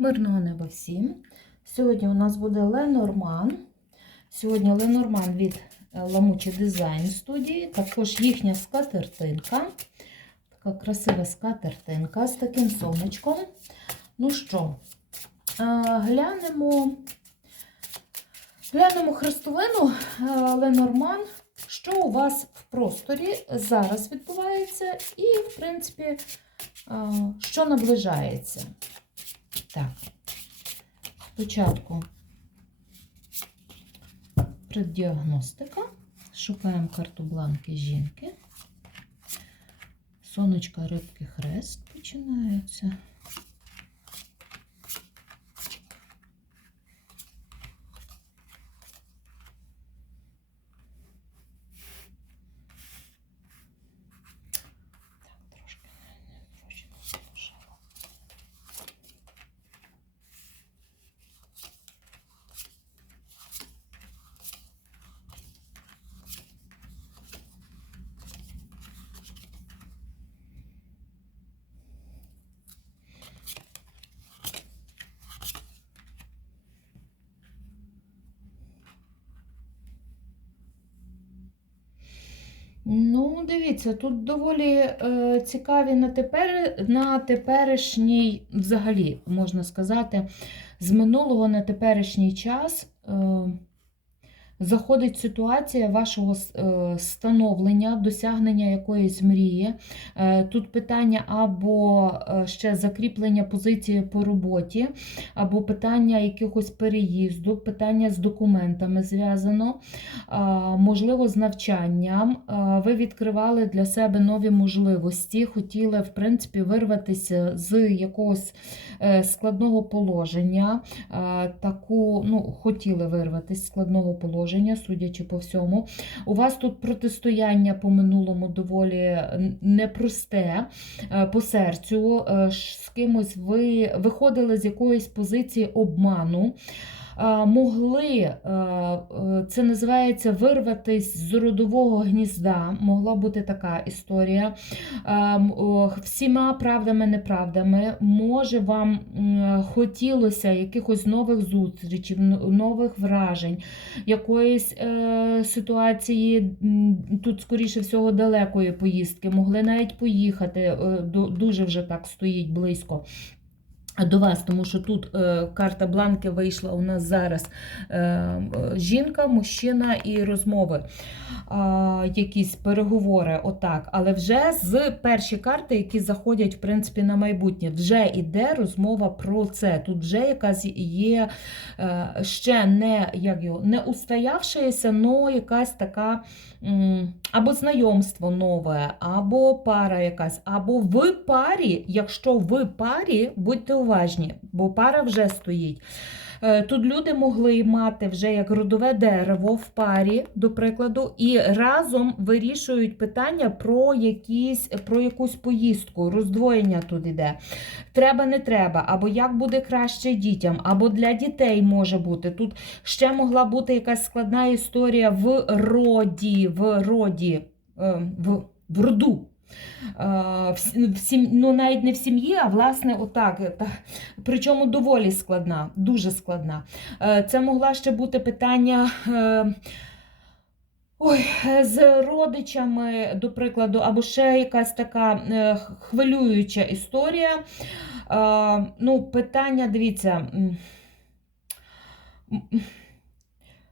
Мирного неба всім. Сьогодні у нас буде Ленорман. Сьогодні Ленорман від е, Ламучі Дизайн студії. Також їхня скатертинка. Така красива скатертинка з таким сонечком. Ну що, е, глянемо, глянемо хрестовину е, Ленорман. Що у вас в просторі зараз відбувається, і, в принципі, що наближається. Так, спочатку преддіагностика. Шукаємо карту бланки жінки. Сонечка, рибки, хрест починаються. Ну, дивіться, тут доволі е, цікаві на, тепер, на теперішній, взагалі, можна сказати, з минулого на теперішній час е, заходить ситуація вашого е, становлення, досягнення якоїсь мрії. Е, тут питання або е, ще закріплення позиції по роботі, або питання якихось переїзду, питання з документами зв'язано, можливо, з навчанням. Ви відкривали для себе нові можливості, хотіли, в принципі, вирватися з якогось складного положення. Таку, ну, хотіли вирватися з складного положення, судячи по всьому. У вас тут протистояння по минулому доволі непросте е, по серцю. Е, З кимось ви виходили з якоїсь позиції обману. Е, Могли, е, е, це називається вирватись з родового гнізда. Могла бути така історія. Всіма правдами, неправдами. Може, вам хотілося якихось нових зустрічей, нових вражень, якоїсь ситуації, тут, скоріше всього, далекої поїздки. Могли навіть поїхати, дуже вже так стоїть близько. До вас, тому що тут е, карта бланки вийшла у нас зараз е, жінка, мужчина і розмови, е, якісь переговори, отак. Але вже з перші карти, які заходять в принципі на майбутнє, вже йде розмова про це. Тут вже якась є е, ще не як його, не устоявшаяся, но якась така м, або знайомство нове, або пара якась, або в парі, якщо в парі, будьте уважні, бо пара вже стоїть. Е, Тут люди могли мати вже як родове дерево в парі, до прикладу, і разом вирішують питання про, якісь, про якусь поїздку, роздвоєння тут іде. Треба, не треба, або як буде краще дітям, або для дітей може бути. Тут ще могла бути якась складна історія в роді, в роді, е, в, в роду. Е, в, сім, ну, навіть не в сім'ї, а власне, отак. причому доволі складна, дуже складна. Е, Це могла ще бути питання. е, Ой, з родичами, до прикладу, або ще якась така хвилююча історія. Ну, питання, дивіться.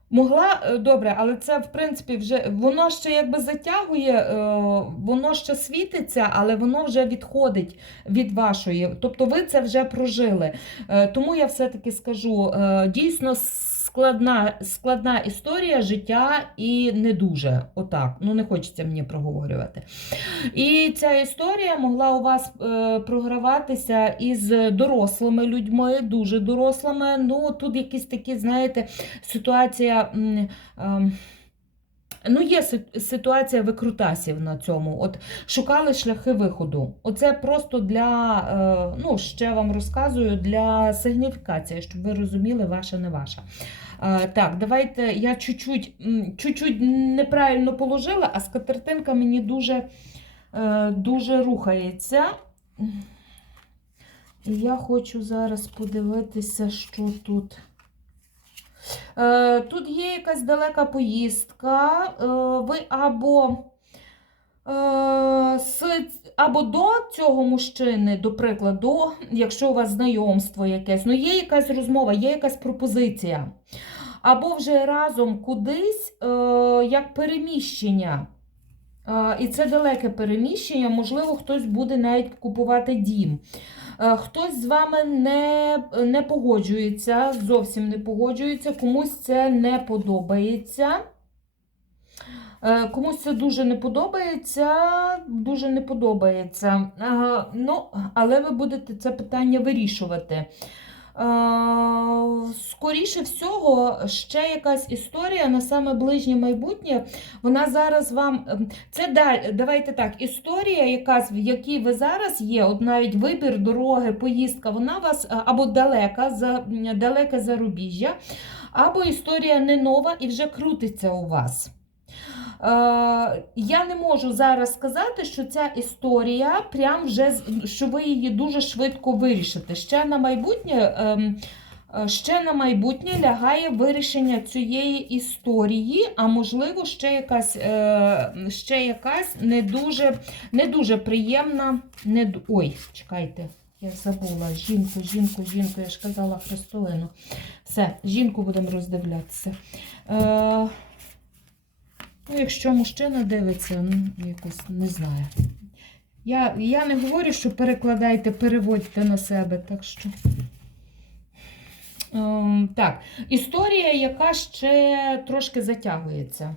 Могла, е, добре, але це, в принципі, вже воно ще якби затягує, е, воно ще світиться, але воно вже відходить від вашої. Тобто ви це вже прожили. Е, Тому я все-таки скажу: дійсно складна, складна історія життя і не дуже. Отак. Ну, не хочеться мені проговорювати. І ця історія могла у вас е, програватися із дорослими людьми, дуже дорослими. Ну, тут якісь такі, знаєте, ситуація. Е, ем, Ну, є ситуація викрутасів на цьому. От шукали шляхи виходу. Оце просто для, е, ну, ще вам розказую, для сигніфікації, щоб ви розуміли, ваша не ваша. Е, Так, давайте я чуть-чуть, чуть-чуть неправильно положила, а скатертинка мені дуже, е, дуже рухається. І я хочу зараз подивитися, що тут. Е, Тут є якась далека поїздка. Е, Ви або, е, або до цього мужчини, до прикладу, якщо у вас знайомство якесь, ну є якась розмова, є якась пропозиція. Або вже разом кудись, як переміщення. І це далеке переміщення, можливо, хтось буде навіть купувати дім. Е, Хтось з вами не, не погоджується, зовсім не погоджується, комусь це не подобається. Е, Комусь це дуже не подобається, дуже не подобається. Ну, але ви будете це питання вирішувати. Е, Скоріше всього, ще якась історія на саме ближнє майбутнє. Вона зараз вам. ем, Це да- давайте так, історія, якась, в якій ви зараз є, от навіть вибір дороги, поїздка, вона вас е, або далека, за, далеке зарубіжжя, або історія не нова і вже крутиться у вас. Е, я не можу зараз сказати, що ця історія прям вже що ви її дуже швидко вирішите. Ще на майбутнє. ем, е, Ще на майбутнє лягає вирішення цієї історії, а можливо, ще якась, е, ще якась не дуже, не дуже приємна. Не, ой, чекайте, я забула. Жінку, жінку, жінку, я ж казала Христолину. Все, жінку будемо роздивлятися. Е, Ну, якщо мужчина дивиться, ну, якось не знаю. Я, я не говорю, що перекладайте, переводьте на себе, так що. Ем, так, історія, яка ще трошки затягується.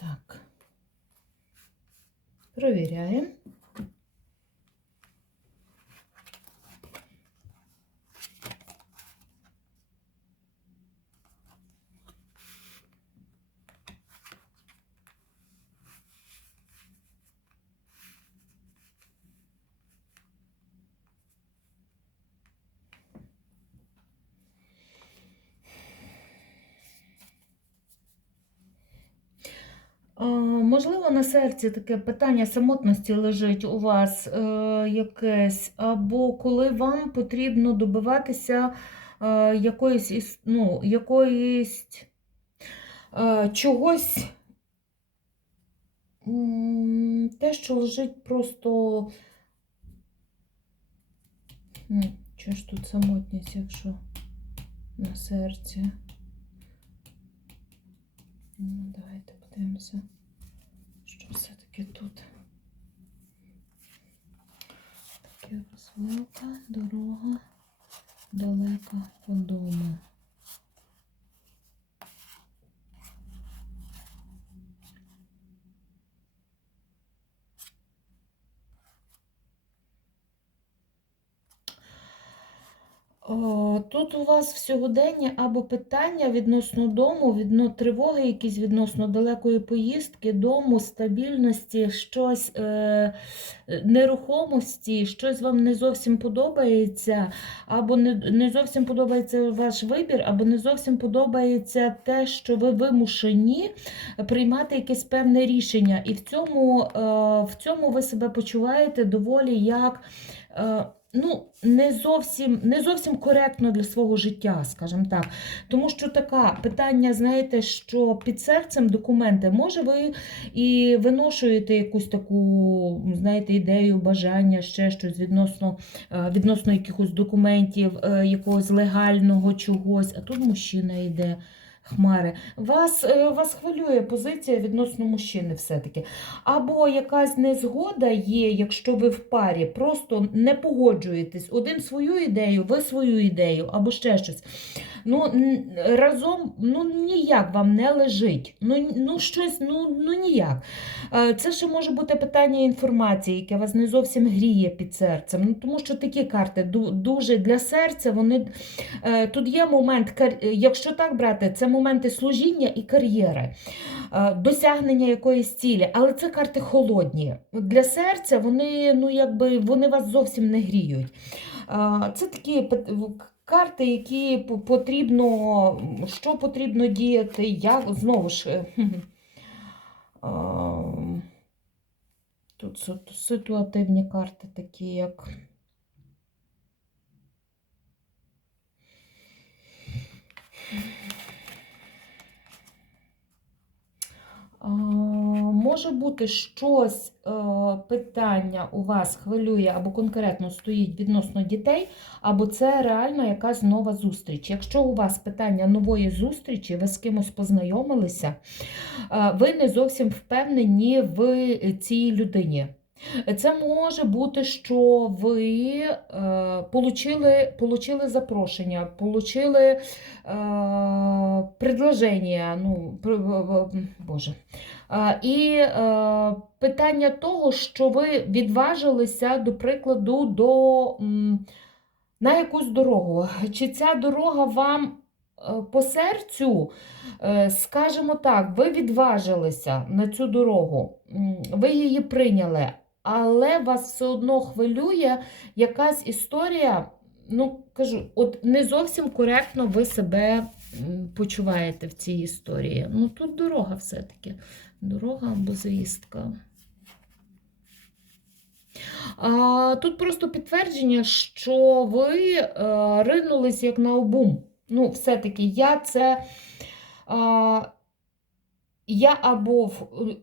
Так. Провіряємо. Е, Можливо, на серці таке питання самотності лежить у вас е, якесь, або коли вам потрібно добиватися е, якоїсь, ну, якоїсь е, чогось, те, що лежить просто. Чого ж тут самотність, якщо на серці? Ну, давайте подивимося, що все-таки тут. Таке розвилка, дорога далека по дому. Тут у вас в сьогоденні або питання відносно дому, відно, тривоги якісь відносно далекої поїздки, дому, стабільності, щось е, нерухомості, щось вам не зовсім подобається, або не, не зовсім подобається ваш вибір, або не зовсім подобається те, що ви вимушені приймати якесь певне рішення. І в цьому, е, в цьому ви себе почуваєте доволі як. е, ну, не зовсім, не зовсім коректно для свого життя, скажімо так. Тому що таке питання, знаєте, що під серцем документи, може, ви і виношуєте якусь таку, знаєте, ідею, бажання, ще щось відносно, е, відносно якихось документів, е, якогось легального чогось, а тут мужчина йде. Хмари. Вас, е, вас хвилює позиція відносно мужчини все-таки. Або якась незгода є, якщо ви в парі, просто не погоджуєтесь. Один свою ідею, ви свою ідею, або ще щось. Ну, разом ну, ніяк вам не лежить. Ну, ну щось, ну, ну ніяк. Е, Це ще може бути питання інформації, яке вас не зовсім гріє під серцем. Ну, тому що такі карти дуже для серця, вони е, тут є момент, якщо так брати, це моменти служіння і кар'єри, е, досягнення якоїсь цілі, але це карти холодні. Для серця вони, ну, якби, вони вас зовсім не гріють. Це такі карти, які потрібно, що потрібно діяти, як знову ж. е, Тут ситуативні карти, такі як. Може бути щось, е, питання у вас хвилює або конкретно стоїть відносно дітей, або це реально якась нова зустріч. Якщо у вас питання нової зустрічі, ви з кимось познайомилися, е, ви не зовсім впевнені в цій людині. Це може бути, що ви е, получили, получили запрошення, получили е, предложення, ну, Боже. Е, і е, питання того, що ви відважилися, до прикладу, до, на якусь дорогу. Чи ця дорога вам е, по серцю, Е, скажімо так, ви відважилися на цю дорогу, ви її прийняли, але вас все одно хвилює якась історія. Ну, кажу, от не зовсім коректно ви себе почуваєте в цій історії. Ну, тут дорога все-таки. Дорога або заїздка. А, тут просто підтвердження, що ви е, ринулись як на обум. Ну, все-таки я це. Я або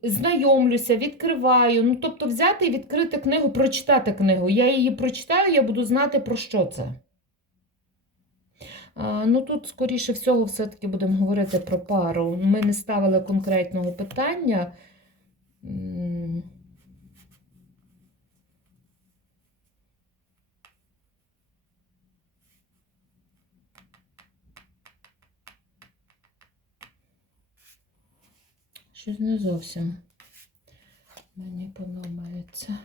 знайомлюся, відкриваю. Ну, тобто взяти і відкрити книгу, прочитати книгу. Я її прочитаю, я буду знати, про що це. Ну, тут, скоріше всього, все-таки будемо говорити про пару. Ми не ставили конкретного питання. Щось не зовсім мені подобається.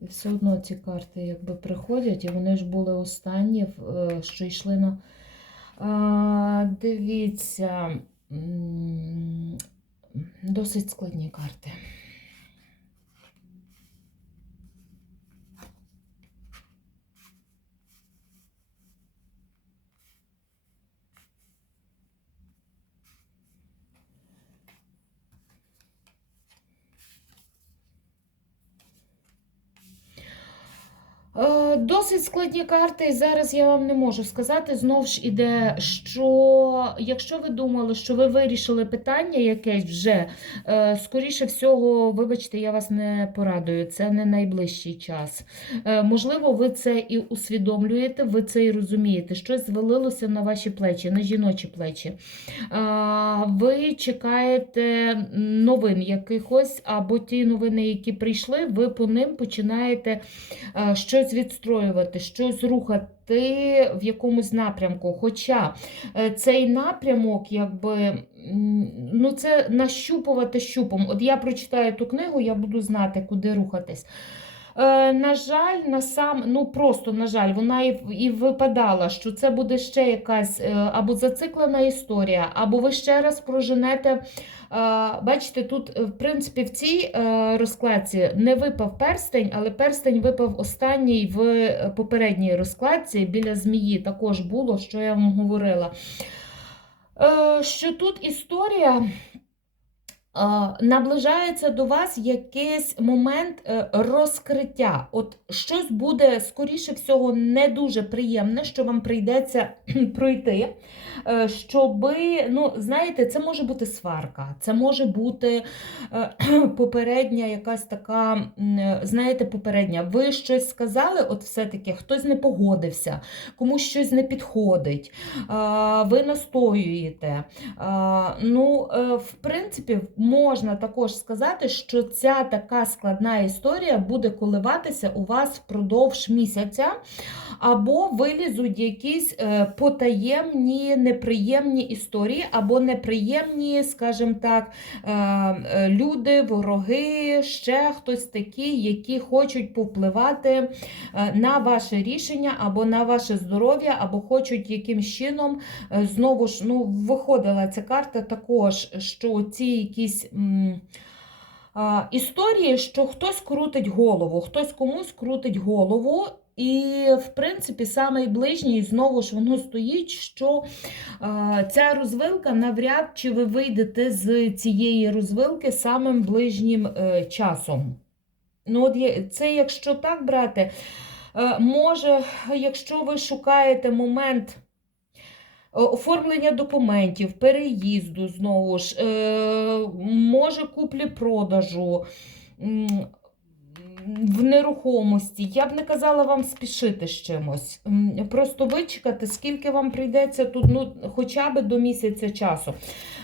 І все одно ці карти якби приходять, і вони ж були останні, е, що йшли на. А, дивіться, досить складні карти. Досить складні карти, і зараз я вам не можу сказати. Знову ж іде, що якщо ви думали, що ви вирішили питання якесь вже, е, скоріше всього, вибачте, я вас не порадую, це не найближчий час. Е, Можливо, ви це і усвідомлюєте, ви це і розумієте. Щось звалилося на ваші плечі, на жіночі плечі. Ви чекаєте новин якихось, або ті новини, які прийшли, ви по ним починаєте е, щось відстроювати, щось рухати в якомусь напрямку. Хоча е, цей напрямок, якби, ну це нащупувати щупом. От я прочитаю ту книгу, я буду знати, куди рухатись. Е, на жаль, на сам, ну просто на жаль, вона і, і випадала, що це буде ще якась е, або зациклена історія, або ви ще раз проженете. Е, бачите, тут, в принципі, в цій розкладці не випав перстень, але перстень випав останній в попередній розкладці біля змії. Також було, що я вам говорила. Що тут історія. Наближається до вас якийсь момент е, розкриття. От щось буде, скоріше всього, не дуже приємне, що вам прийдеться пройти. е, Щоби, ну, знаєте, це може бути сварка, це може бути е, попередня якась така, знаєте, попередня. Ви щось сказали, от все-таки хтось не погодився, комусь щось не підходить, ви настоюєте. Ну, в принципі, можна також сказати, що ця така складна історія буде коливатися у вас впродовж місяця, або вилізуть якісь е, потаємні, неприємні історії, або неприємні, скажімо так, е, е, люди, вороги, ще хтось такі, які хочуть повпливати на ваше рішення або на ваше здоров'я, або хочуть якимсь чином Знову ж, ну, виходила ця карта також, що ці якісь м, а, історії, що хтось крутить голову, хтось комусь крутить голову. І, в принципі, самий ближній, знову ж воно стоїть, що а, ця розвилка навряд чи ви вийдете з цієї розвилки самим ближнім е, часом. Ну, от є- це якщо так брати, е, може, якщо ви шукаєте момент. Е, Оформлення документів, переїзду знову ж, е, може куплі-продажу в нерухомості. Я б не казала вам спішити з чимось. Просто вичекати, скільки вам прийдеться тут, ну, хоча б до місяця часу.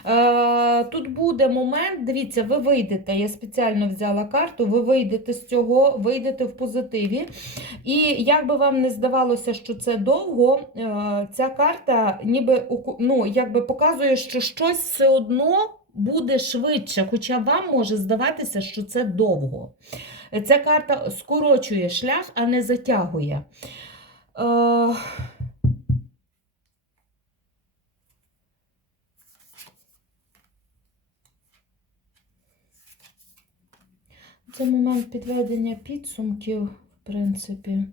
Е, тут буде момент, дивіться, ви вийдете, я спеціально взяла карту, ви вийдете з цього, вийдете в позитиві. І як би вам не здавалося, що це довго, е, ця карта ніби ну, якби показує, що щось все одно буде швидше, хоча вам може здаватися, що це довго. Ця карта скорочує шлях, а не затягує. Е, Це момент підведення підсумків, в принципі.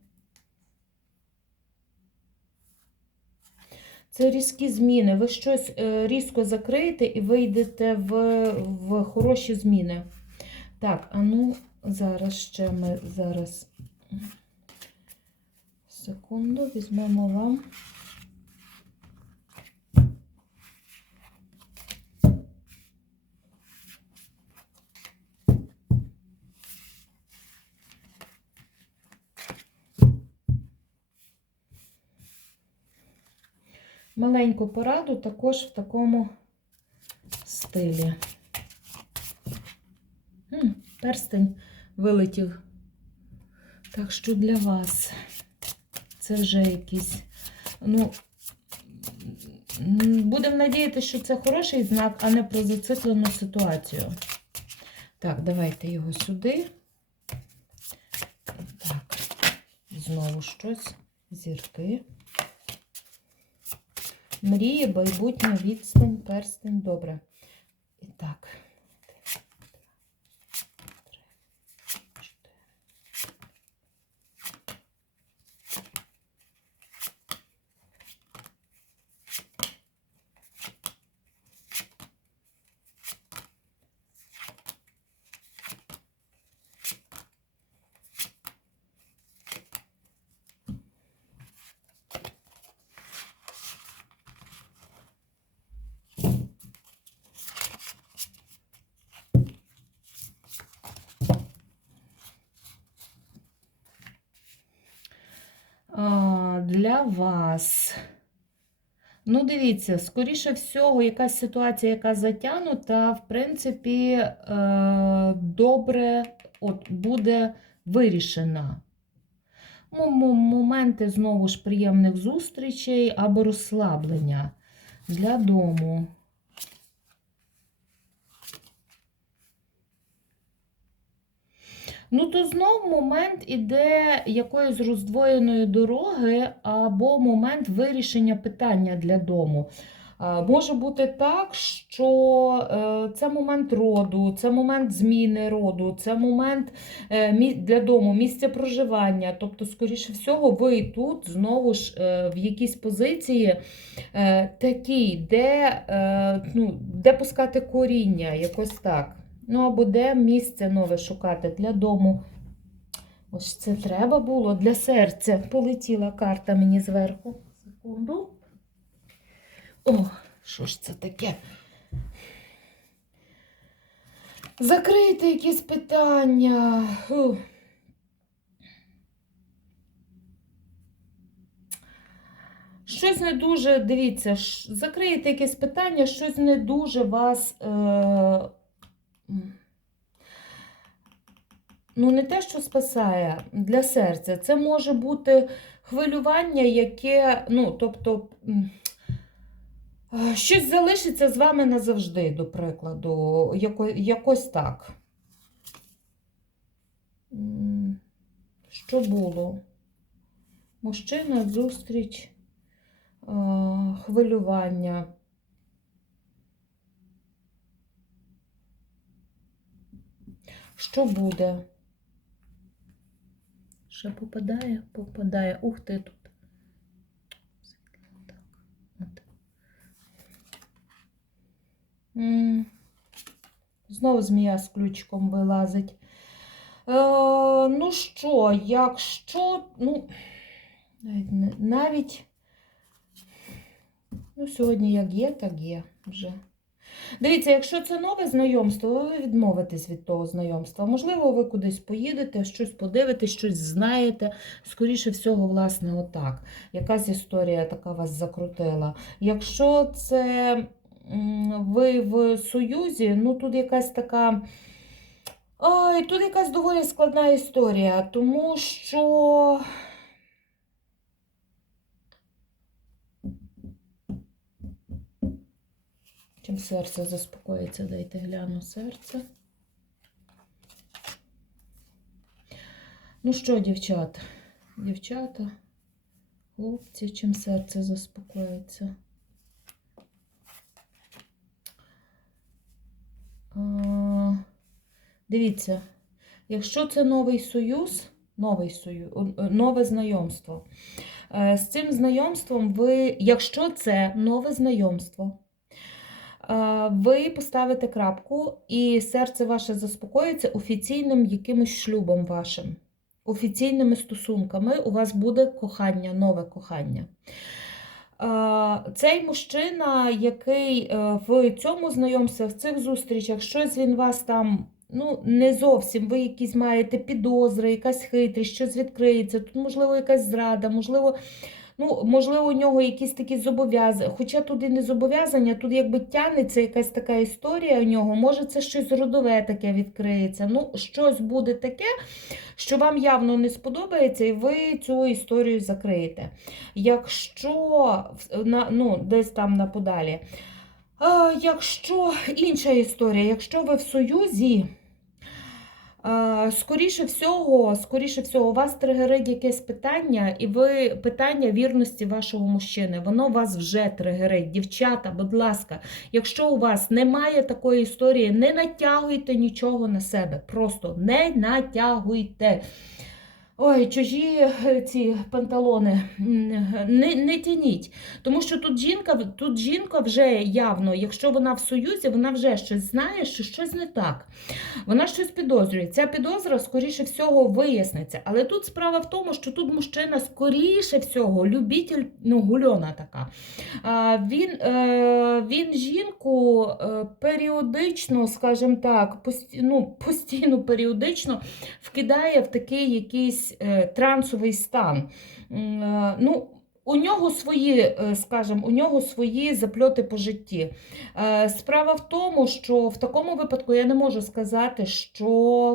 Це різкі зміни. Ви щось е, різко закриєте і вийдете в, в хороші зміни. Так, а ну, зараз ще ми зараз. Секунду, візьмемо вам. Маленьку пораду також в такому стилі. Перстень вилетів. Так що для вас це вже якийсь, ну, будемо надіятися, що це хороший знак, а не про зациклену ситуацію. Так, давайте його сюди. Так, знову щось. Зірки. Мрії, майбутнє, відстань, перстень. Добре. І так. А, для вас. Ну, дивіться, скоріше всього, якась ситуація, яка затягнута, в принципі, е, добре от, буде вирішена. Моменти знову ж приємних зустрічей або розслаблення для дому. Ну, то знов момент іде якоїсь роздвоєної дороги або момент вирішення питання для дому. Може бути так, що е, це момент роду, це момент зміни роду, це момент е, для дому, місця проживання. Тобто, скоріше всього, ви тут знову ж е, в якійсь позиції такій, де, ну, де пускати коріння, якось так. Ну або де місце нове шукати для дому. Ось це треба було для серця. Полетіла карта мені зверху. Секунду. О, що ж це таке? Закрийте якісь питання. Фу. Щось не дуже, дивіться, закриєте якесь питання, щось не дуже вас. Е, ну, не те, що спасає для серця. Це може бути хвилювання, яке, ну, тобто, щось залишиться з вами назавжди, до прикладу, яко, якось так. Що було? Мужчина, зустріч, хвилювання. Що буде? Ще попадає, попадає. Ух ти тут. От. Знову змія з ключиком вилазить. Е, ну що, якщо, ну, навіть, ну, сьогодні як є, так є вже. Дивіться, якщо це нове знайомство, ви відмовитесь від того знайомства. Можливо, ви кудись поїдете, щось подивитесь, щось знаєте. Скоріше всього, власне, отак. Якась історія така вас закрутила. Якщо це ви в Союзі, ну тут якась така. Ой, тут якась доволі складна історія, тому що. Чим серце заспокоїться, дайте гляну серце. Ну що, дівчата? Дівчата, хлопці, чим серце заспокоїться? А, Дивіться, якщо це новий союз, новий союз, нове знайомство. е, З цим знайомством ви, якщо це нове знайомство, ви поставите крапку, і серце ваше заспокоїться офіційним якимось шлюбом вашим, офіційними стосунками. У вас буде кохання, нове кохання. Е, Цей мужчина, який е, в цьому знайомстві, в цих зустрічах, щось він вас там. Ну, не зовсім, ви якісь маєте підозри, якась хитрість, щось відкриється, тут, можливо, якась зрада, можливо, ну, можливо, у нього якісь такі зобов'язання. Хоча тут і не зобов'язання, тут якби тягнеться якась така історія у нього, може це щось родове таке відкриється. Ну, щось буде таке, що вам явно не сподобається, і ви цю історію закриєте. Якщо ну, десь там на подалі. Якщо інша історія, якщо ви в Союзі, скоріше всього, скоріше всього, у вас тригерить якесь питання, і ви питання вірності вашого мужчини, воно вас вже тригерить. Дівчата, будь ласка, якщо у вас немає такої історії, не натягуйте нічого на себе. Просто не натягуйте. Ой, чужі е, ці панталони не, не тяніть. Тому що тут жінка, тут жінка вже явно, якщо вона в союзі, вона вже щось знає, що щось не так. Вона щось підозрює. Ця підозра, скоріше всього, виясниться. Але тут справа в тому, що тут мужчина, скоріше всього, любитель, ну, гульона така. Він, е, він жінку е, періодично, скажімо так, пості- ну, постійно періодично вкидає в такий якийсь е, трансовий стан. Е, Ну, у нього свої, е, скажімо, у нього свої запльоти по житті. Е, Справа в тому, що в такому випадку я не можу сказати, що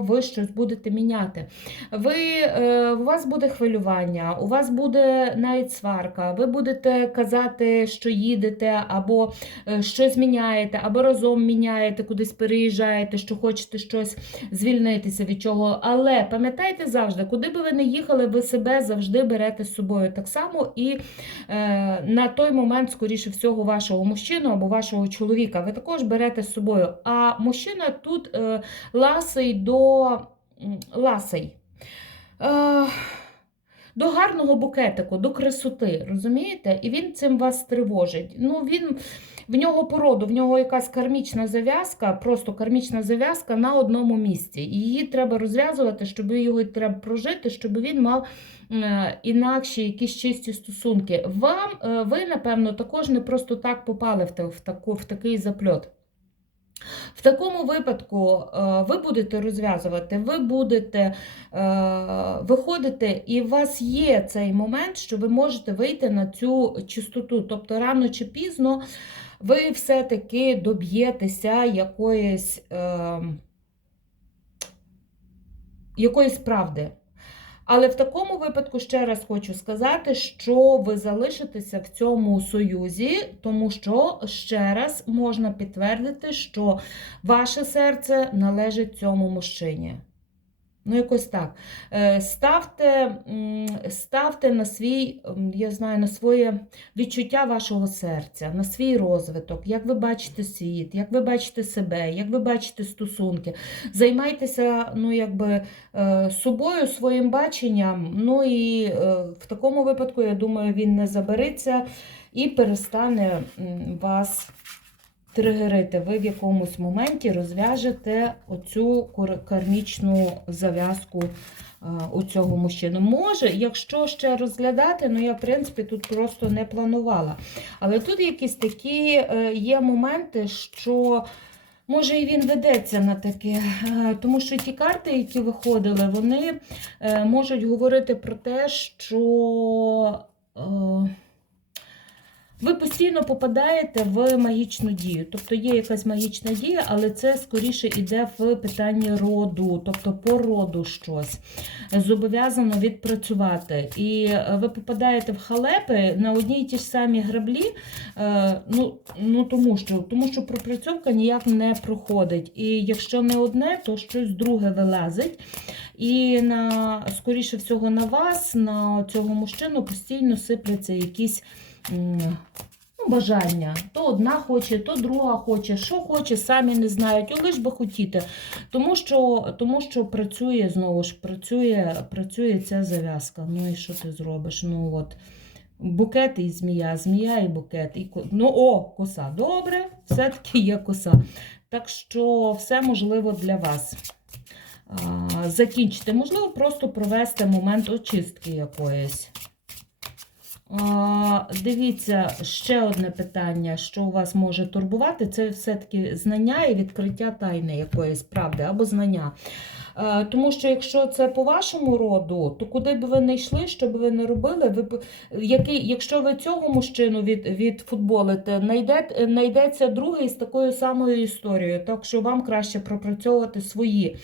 ви щось будете міняти. Ви, е, у вас буде хвилювання, у вас буде навіть сварка, ви будете казати, що їдете, або щось міняєте, або разом міняєте, кудись переїжджаєте, що хочете щось звільнитися від чого. Але пам'ятайте завжди, куди би ви не їхали, ви себе завжди берете з собою. Так само і на той момент, скоріше всього, вашого мужчину або вашого чоловіка. Ви також берете з собою. А мужчина тут е, ласий до ласий. До гарного букетику, до красоти, розумієте? І він цим вас тривожить. Ну, він, в нього породу, в нього якась кармічна зав'язка, просто кармічна зав'язка на одному місці. І її треба розв'язувати, щоб його треба прожити, щоб він мав е, інакші якісь чисті стосунки. Вам, е, ви, напевно, також не просто так попали в, таку, в такий запльот. В такому випадку е, ви будете розв'язувати, ви будете е, виходити, і у вас є цей момент, що ви можете вийти на цю чистоту. Тобто рано чи пізно ви все-таки доб'єтеся якоїсь, е, якоїсь правди. Але в такому випадку ще раз хочу сказати, що ви залишитеся в цьому союзі, тому що ще раз можна підтвердити, що ваше серце належить цьому мужчині. Ну, якось так. Е, Ставте, ставте на свій, я знаю, на своє відчуття вашого серця, на свій розвиток, як ви бачите світ, як ви бачите себе, як ви бачите стосунки. Займайтеся, ну, якби, е, собою, своїм баченням. Ну і е, в такому випадку, я думаю, він не забереться і перестане вас тригерити. Ви в якомусь моменті розв'яжете оцю кармічну зав'язку е, у цього мужчини. Може, якщо ще розглядати, ну я в принципі тут просто не планувала. Але тут якісь такі е, є моменти, що. Може, і він ведеться на таке, Е, тому що ті карти, які виходили, вони можуть говорити про те, що ви постійно попадаєте в магічну дію. Тобто є якась магічна дія, але це скоріше йде в питанні роду, тобто по роду щось. Зобов'язано відпрацювати. І е, ви попадаєте в халепи на одній і ті ж самі граблі, е, ну, ну тому що тому що пропрацьовка ніяк не проходить. І якщо не одне, то щось друге вилазить. І на, скоріше всього на вас, на цього мужчину постійно сипляться якісь ну, бажання. То одна хоче, то друга хоче, що хоче, самі не знають, лиш би хотіти. Тому що, тому що працює знову ж, працює, працює ця зав'язка. Ну і що ти зробиш? Ну от. Букет і змія, змія і букет. І... Ну, о, коса. Добре, все-таки є коса. Так що все можливо для вас. А, закінчити. Можливо, просто провести момент очистки якоїсь. Дивіться, ще одне питання, що у вас може турбувати, це все-таки знання і відкриття тайни якоїсь правди або знання. Е, Тому що якщо це по вашому роду, то куди б ви не йшли, що б ви не робили, ви б, який, якщо ви цього мужчину від, відфутболите, найде, знайдеться другий з такою самою історією. Так що вам краще пропрацьовувати свої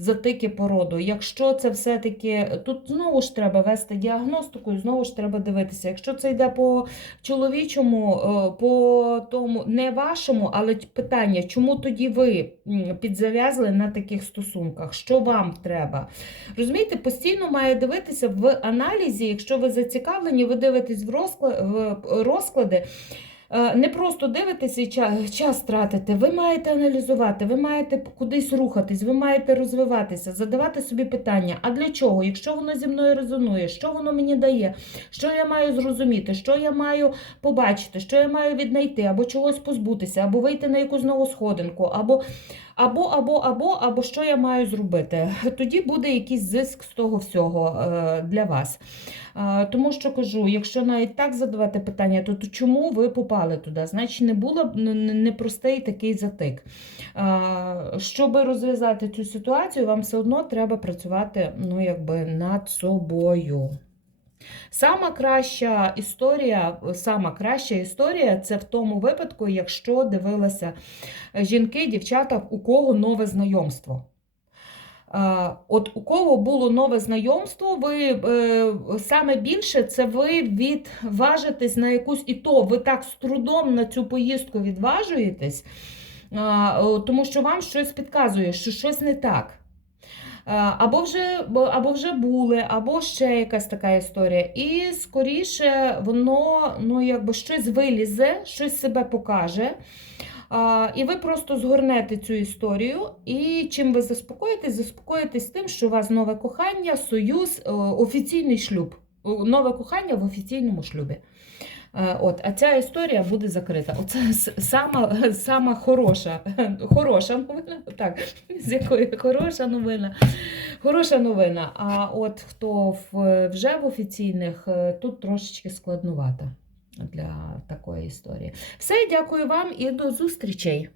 затики породу. Якщо це все-таки тут знову ж треба вести діагностику, і знову ж треба дивитися. Якщо це йде по чоловічому, е, по тому не вашому, але питання, чому тоді ви підзав'язли на таких стосунках? Що вам треба? Розумієте, постійно має дивитися в аналізі, якщо ви зацікавлені, ви дивитесь в в розклади. Е, Не просто дивитися і ча- час тратити. Ви маєте аналізувати, ви маєте кудись рухатись, ви маєте розвиватися, задавати собі питання: а для чого? Якщо воно зі мною резонує, що воно мені дає, що я маю зрозуміти, що я маю побачити, що я маю віднайти, або чогось позбутися, або вийти на якусь нову сходинку, або, або, або, або, або що я маю зробити. Тоді буде якийсь зиск з того всього е, для вас. А, Тому що кажу, якщо навіть так задавати питання, то, то чому ви попали туди? Значить, не було б непростий такий затик. А, Щоб розв'язати цю ситуацію, вам все одно треба працювати ну, якби, над собою. Сама краща історія, сама краща історія це в тому випадку, якщо дивилися жінки, дівчата, у кого нове знайомство. Е, От у кого було нове знайомство, ви е, саме більше це ви відважитесь на якусь і то ви так з трудом на цю поїздку відважуєтесь, тому що вам щось підказує, що щось не так. Або вже, або вже були, або ще якась така історія. І скоріше воно ну, якби щось вилізе, щось себе покаже. І ви просто згорнете цю історію. І чим ви заспокоїтесь? Заспокоїтесь тим, що у вас нове кохання, союз, е, офіційний шлюб. Нове кохання в офіційному шлюбі. Е, От, а ця історія буде закрита. Оце сама, сама хороша, хороша новина. Так, з якої хороша новина. Хороша новина. А от хто в, вже в офіційних, е, тут трошечки складнувато для такої історії. Все, дякую вам і до зустрічей!